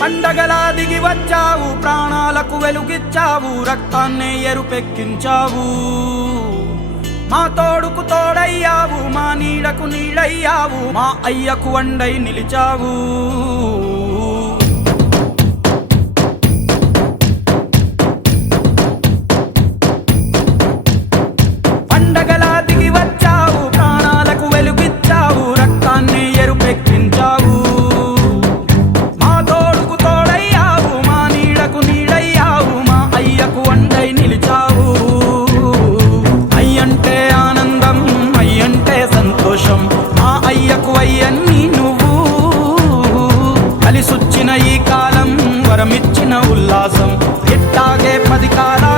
పండగలా దిగి వచ్చావు, ప్రాణాలకు వెలుగిచ్చావు, రక్తాన్నే ఎరుపెక్కించావు. మా తోడుకు తోడయ్యావు, మా నీడకు నీడయ్యావు, మా అయ్యకు వండై నిలిచావు. పండగలా దిగి వచ్చావు, ప్రాణాలకు వెలుగిచ్చావు, రక్తాన్ని ఎరుపెక్కించావు. మా తోడుకు తోడయ్యావు, మా నీడకు నీడయ్యావు, మా అయ్యకు వండై నిలిచావు. అయ్యంటే ఆనందం, అయ్యంటే సంతోషం, మా అయ్యకు అయ్యన్ని నువ్వు. కలిసొచ్చిన ఈ కాలం వరమిచ్చిన ఉల్లాసం, ఇట్టాగే 10 కాలాలు